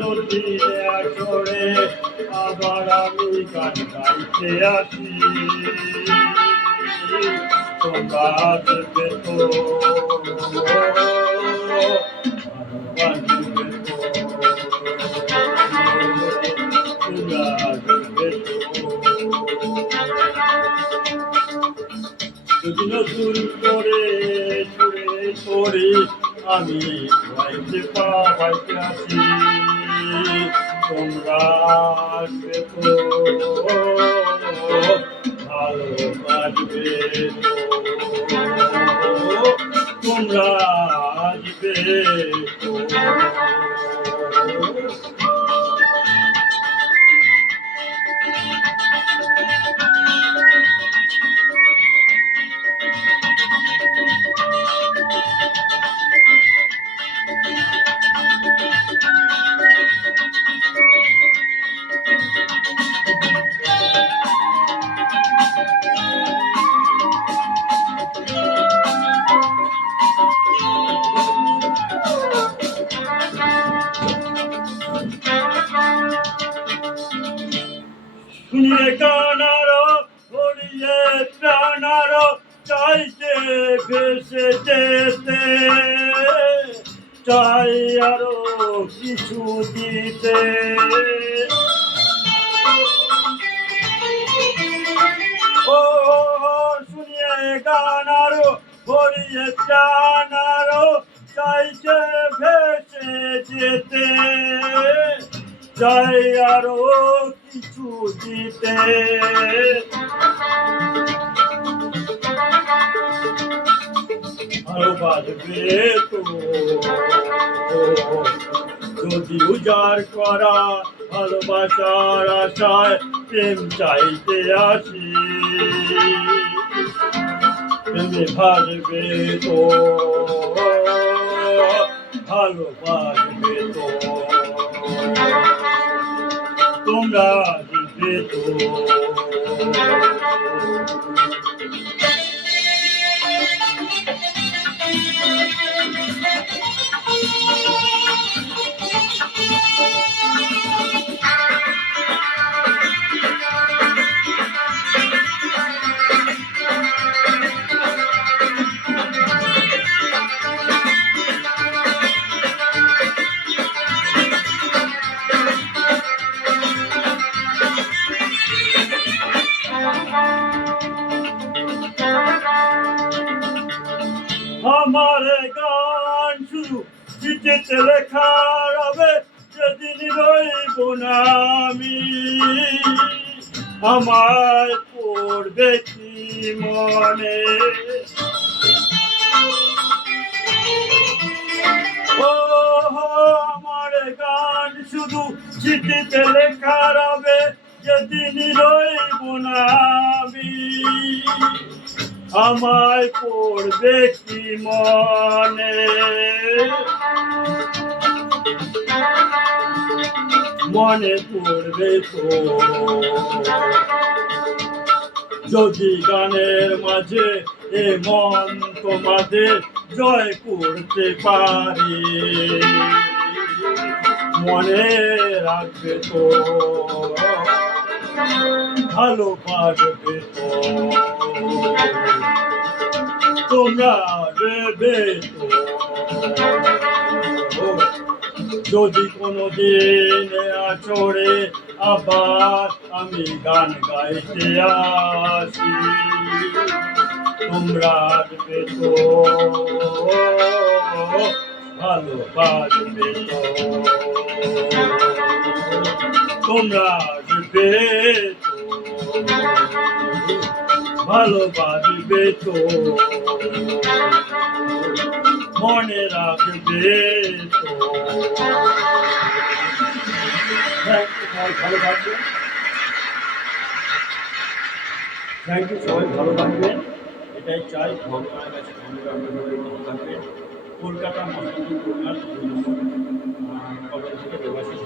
নদীর চড়ে আবার আমি গান গাইতে আসি, তোমরা দেখবে তো যদি নতুন করে ছুড়ে ছড়ি আমি গাইতে পাইতে আসি, তোমরা তো ভালোবাসবে তোমরা আসবে তো। শুনিয়ে কানারো হরিয়ে প্রাণারো চাইতে ভেসে যেতে চাই আরো কিছু দিতে, ও শুনিয়ে গানারো হরিয়ে প্রাণারো চাইতে ভেসে যেতে চাই আরো কিছু দিতে, আরো বাজবে তো যদি উজাড় করা ভালোবাসার আশায় প্রেম চাইতে আসি, প্রেমে ভাজবে তো ভালোবাসবে তো তোমরা জিতবে তো। আমার গান শুধু চিঠিতে লেখা রবে, যেদিন রইব না আমি আমায় পড়বে কি মনে, ও আমার গান শুধু চিঠিতে লেখা রবে, যেদিন রইব না আমি আমায় পড়বে কি মনে, মনে পড়বে তো যদি গানের মাঝে এ মন তোমাদের জয় করতে পারি, মনে রাখবে তো ভালোবাসবে তো তোমরা দেবে তো, যদি কোনোদিন আচরে আবার আমি গান গাইতে আসি, তোমরা দেবে তো ভালোবাসবে তো তোমরা দেবে তো ভালোবাসবে তো মনে রাখবে তো। ভালো থাকবেন, থ্যাংক ইউ, সবাই ভালো থাকবেন, এটাই চাই ভগবানের কাছে ভালো থাকবেন। কলকাতা মহানগর কল্যাণ কলেজ থেকে প্রবাসী।